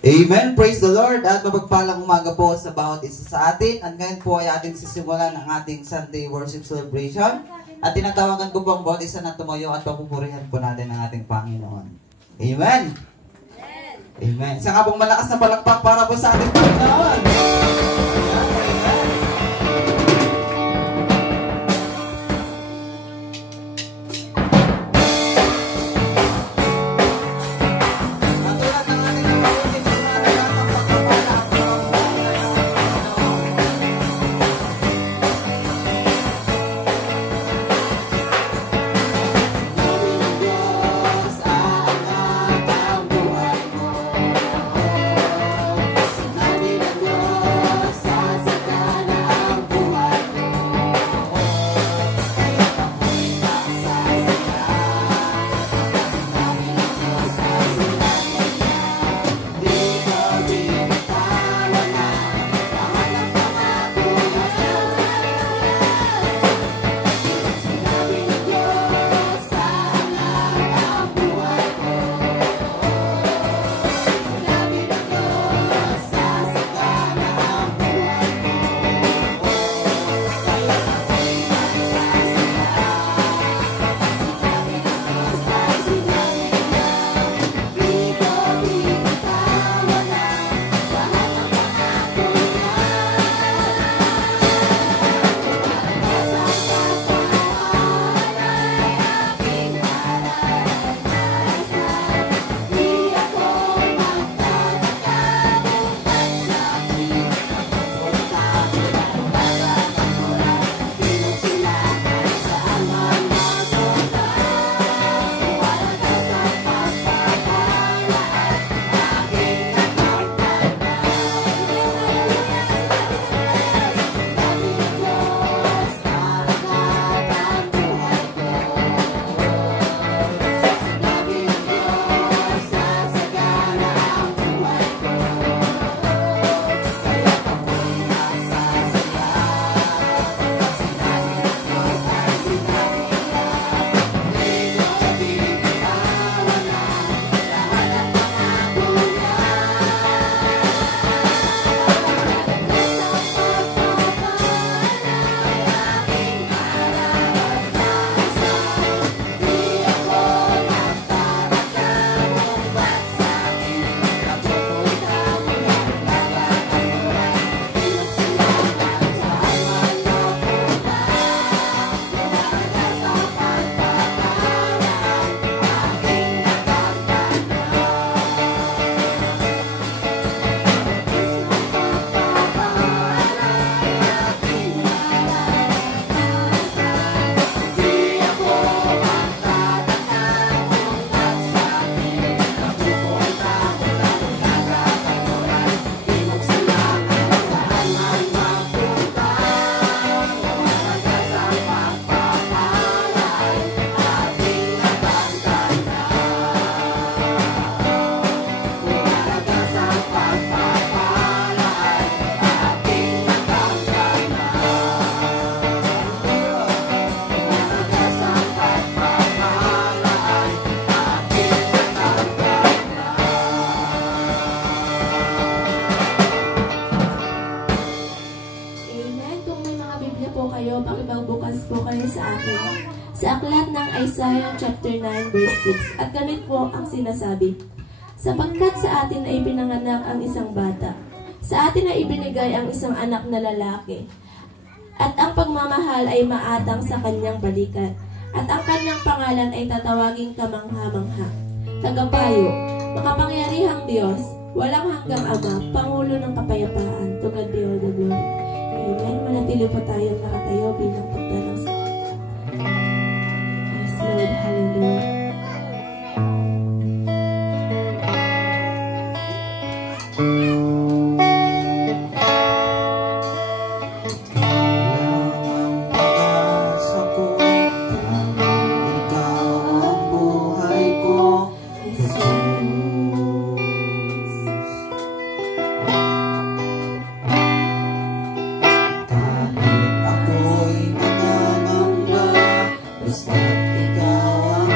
Amen. Praise the Lord. At mapagpalang umaga po sa bawat isa sa atin. At ngayon po ay ating sisimulan ang ating Sunday Worship Celebration. At tinatawagan ko po ang bawat isa na tumayo at papupurihan po natin ang ating Panginoon. Amen. Amen. Isa nga pong malakas na palakpak para po sa ating Panginoon. Sa aklat ng Isaiah chapter 9 verse 6, at ganito po ang sinasabi, sapagkat sa atin ay pinanganak ang isang bata, sa atin ay ibinigay ang isang anak na lalaki, at ang pagmamahal ay maatang sa kanyang balikat, at ang kanyang pangalan ay tatawaging kamangha-mangha, tagapayo, makapangyarihang Diyos, walang hanggang Ama, Pangulo ng kapayapaan. To God be all the glory. Amen. Manatili po tayong nakatayo bilang pagdarang sa Lord, hallelujah. Basta't ikaw ang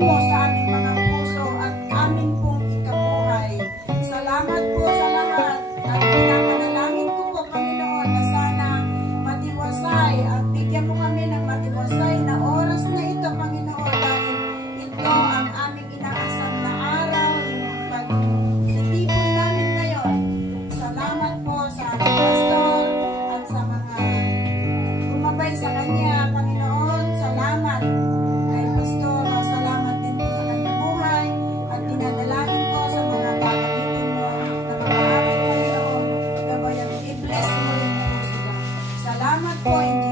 mo sa aming mga puso at amin pong ikabuhay. Salamat po sa lahat at pinapanalangin ko po, Panginoon, na sana matiwasay at bigyan mo kami ng matiwasay na oras na ito, Panginoon, dahil ito ang aming inaasam na araw, yung pagtitipon namin ngayon. Salamat po sa aming pastor at sa mga gumabay sa kanya, Panginoon. Salamat kay pastor. Salamat din po sa kanyang buhay at dinadalangin ko sa mga gagamitin mo na mga amin, Panginoon. Gabayan, i-bless mo rin po sila. Salamat po in